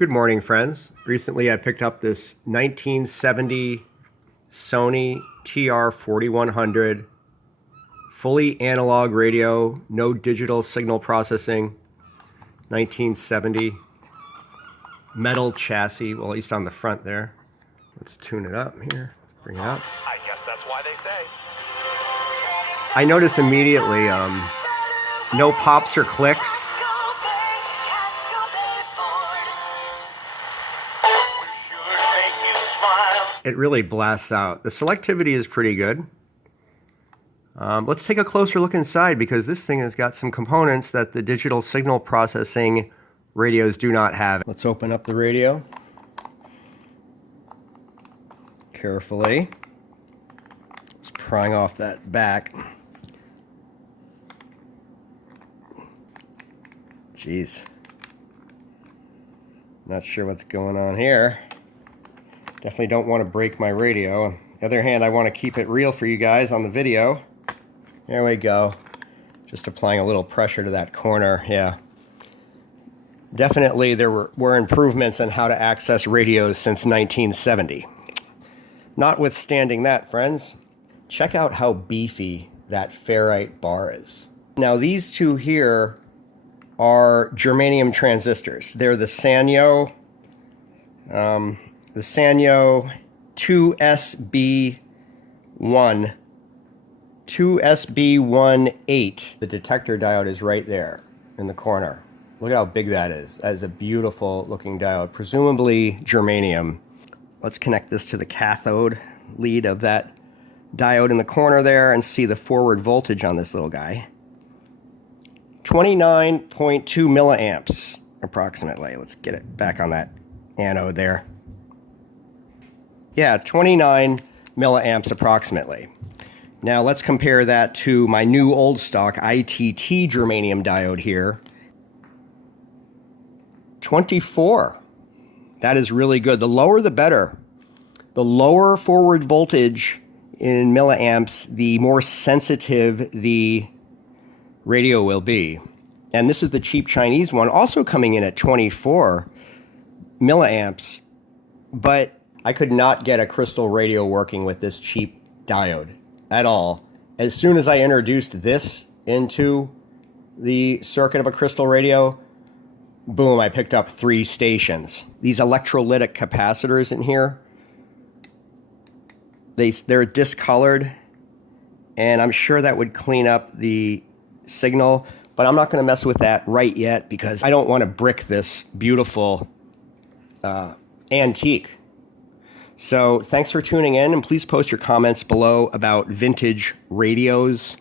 Good morning, friends. Recently I picked up this 1970 Sony TR4100 fully analog radio, no digital signal processing, 1970 metal chassis, well, at least on the front there. Let's tune it up here, bring it up. I guess that's why they say. I noticed immediately no pops or clicks. It really blasts out. The selectivity is pretty good. Let's take a closer look inside because this thing has got some components that the digital signal processing radios do not have. Let's open up the radio carefully. Just prying off that back. Jeez. Not sure what's going on here. Definitely don't want to break my radio. On the other hand, I want to keep it real for you guys on the video. There we go. Just applying a little pressure to that corner. Yeah. Definitely there were improvements in how to access radios since 1970. Notwithstanding that, friends, check out how beefy that ferrite bar is. Now these two here are germanium transistors. They're the Sanyo 2SB18. The detector diode is right there in the corner. Look at how big that is. That is a beautiful looking diode, presumably germanium. Let's connect this to the cathode lead of that diode in the corner there and see the forward voltage on this little guy. 29.2 milliamps approximately. Let's get it back on that anode there. Yeah, 29 milliamps approximately. Now let's compare that to my new old stock ITT germanium diode here. 24. That is really good. The lower the better. The lower forward voltage in milliamps, the more sensitive the radio will be. And this is the cheap Chinese one, also coming in at 24 milliamps, but I could not get a crystal radio working with this cheap diode at all. As soon as I introduced this into the circuit of a crystal radio, boom, I picked up 3 stations. These electrolytic capacitors in here, they're discolored, and I'm sure that would clean up the signal, but I'm not going to mess with that right yet because I don't want to brick this beautiful antique. So thanks for tuning in, and please post your comments below about vintage radios